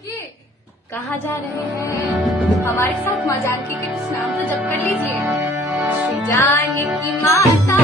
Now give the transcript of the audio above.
रुकिए, कहाँ जा रहे हैं? हमारे साथ माँ जानकी के कुछ नाम तो जप कर लीजिए। श्री जानकी माता